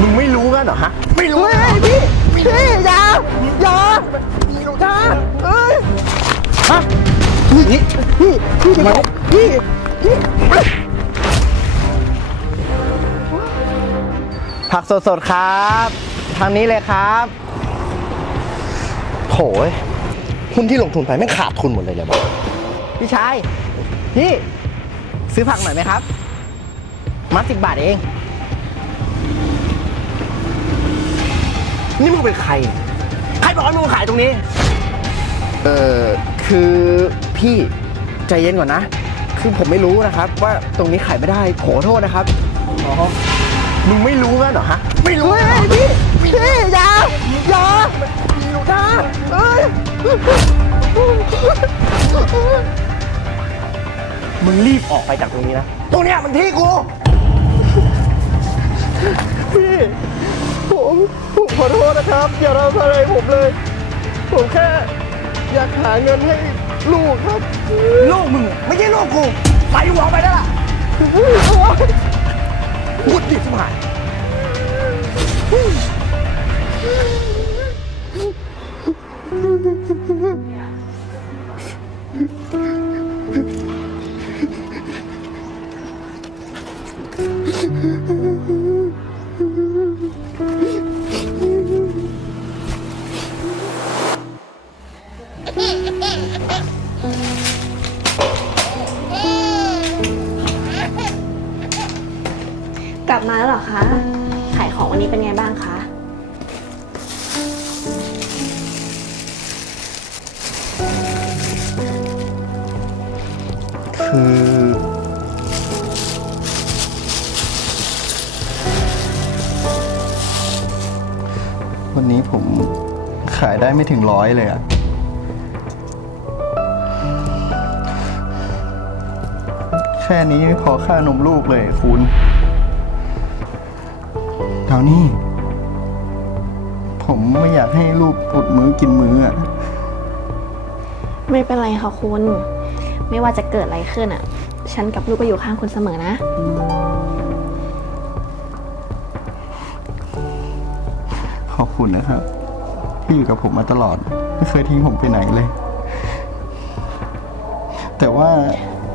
มึงไม่รู้กันเหรอฮะ ไม่รู้เฮ้ยพี่พี่อย่าอย่าอย่าเอ้ยฮะนี่พี่พี่เดี๋ยวก่อนพี่พี่ผักสดๆครับ ทางนี้เลยครับโถยหุ้นที่ลงทุนไปไม่งขาดทุนหมดเลยเลยบอกพี่ชายพี่ซื้อผักหน่อยไหมครับมัดสิบบาทเอง นี่มึงเป็นใคร ใครบอกให้มึงมาขายตรงนี้ เออคือพี่ใจเย็นก่อนนะ คือผมไม่รู้นะครับ ว่าตรงนี้ขายไม่ได้ขอโทษนะครับอ๋อมึงไม่รู้กันเหรอฮะ ไม่รู้เฮ้ยพี่พี่อย่าอย่าอย่าเอ้ยมึงรีบออกไปจากตรงนี้นะ ตรงเนี้ยมันที่กูพี่ผมผมขอ โทษนะครับ อย่าทำอะไรผมเลย ผมแค่ อยากหาเงินให้ลูกครับ ลูกมึงไม่ใช่ลูกกูใส่หัวไปได้ละพูดดิสมาย ผมขายได้ไม่ถึงร้อยเลยอะแค่นี้พอค่านมลูกเลยคุณดาวนี่ ผมไม่อยากให้ลูกอดมื้อกินมื้ออะไม่เป็นไรค่ะคุณ ไม่ว่าจะเกิดอะไรขึ้นอะ ฉันกับลูกก็อยู่ข้างคุณเสมอนะ ขอบคุณนะครับ ที่อยู่กับผมมาตลอด ไม่เคยทิ้งผมไปไหนเลย แต่ว่า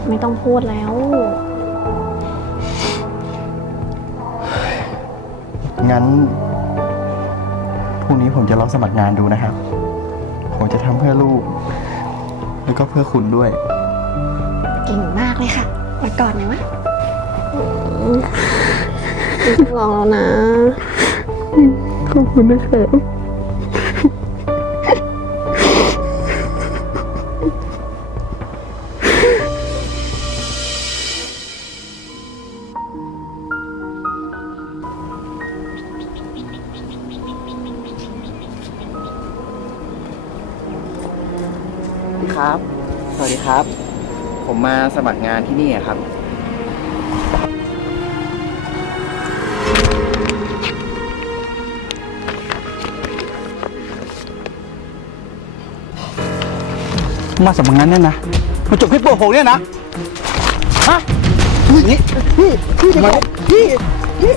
ไม่ต้องพูดแล้ว งั้นพรุ่งนี้ผมจะลองสมัครงานดูนะครับ ผมจะทำเพื่อลูก แล้วก็เพื่อคุณด้วย เก่งมากเลยค่ะมากอดหน่อยวะลองแล้วนะ ขอบคุณนะครับครับ สวัสดีครับ ผมมาสมัครงานที่นี่อะครับ มาสมัครงานเนี่ยนะมาจบที่ปหกเนี่ยนะฮะนี่พี่พี่เดี๋ยวก่อนพี่พี่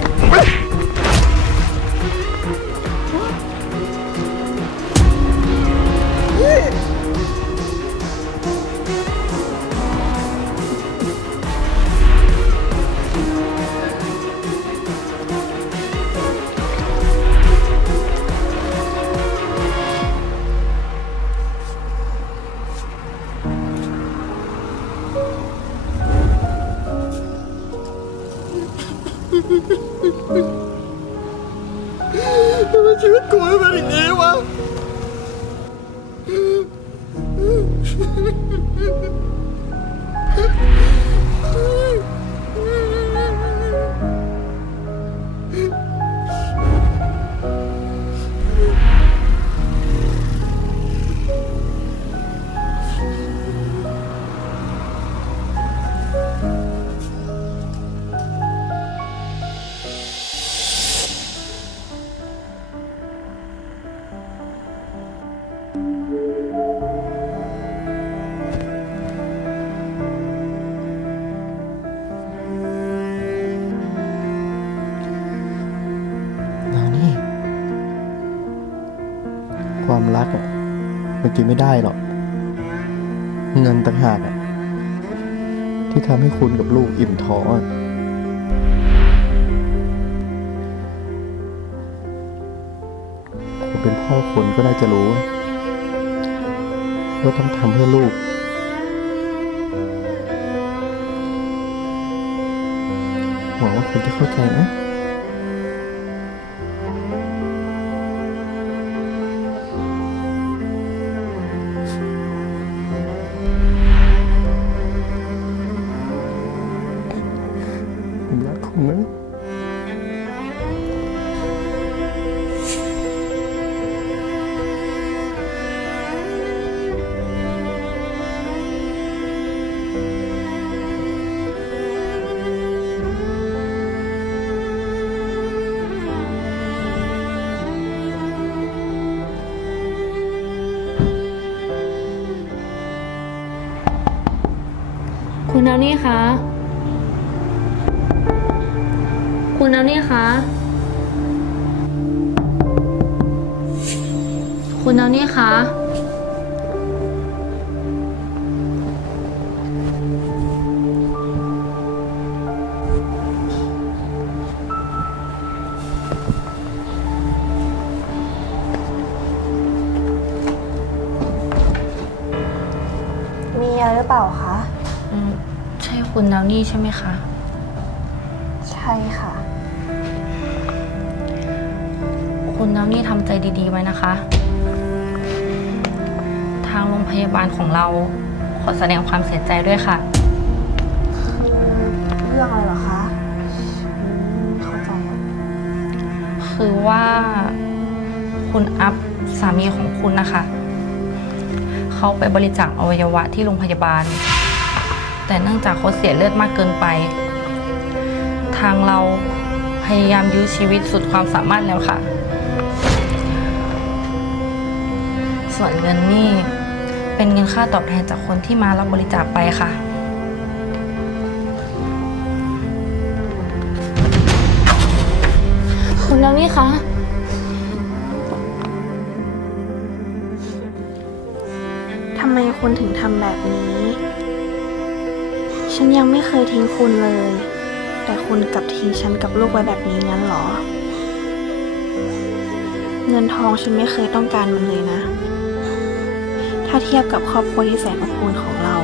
ตกูไม่เป็นอย่างนี้วะ รักมันกินไม่ได้หรอกเงินต่างหากอะที่ทำให้คุณกับลูกอิ่มท้องอะคนเป็นพ่อคนก็น่าจะรู้ว่าต้องทำเพื่อลูกหวังว่าคุณจะเข้าใจนะ นะคุณเอานี่คะ คุณเอานี่คะคุณเอานี่คะมีอะไรหรือเปล่าคะ อืมใช่คุณเอานี่ใช่ไหมคะ ใช่ค่ะ คุณเอานี่ทำใจดีๆไว้นะคะ ทางโรงพยาบาลของเราขอแสดงความเสียใจด้วยค่ะ เรื่องอะไรเหรอคะไม่เข้าใจอะคือว่าคุณอัพสามีของคุณนะคะ เขาไปบริจาคอวัยวะที่โรงพยาบาล แต่เนื่องจากเขาเสียเลือดมากเกินไปทางเราพยายามยื้อชีวิตสุดความสามารถแล้วค่ะ ส่วนเงินนี่เป็นเงินค่าตอบแทนจากคนที่มารับบริจาคไปค่ะ คุณแล้วนี่คะทำไมคุณถึงทำแบบนี้ ฉันยังไม่เคยทิ้งคุณเลย แต่คุณกลับทิ้งฉันกับลูกไว้แบบนี้งั้นเหรอ เงินทองฉันไม่เคยต้องการมันเลยนะ ถ้าเทียบกับครอบครัวที่แสนอบอุ่นของเรา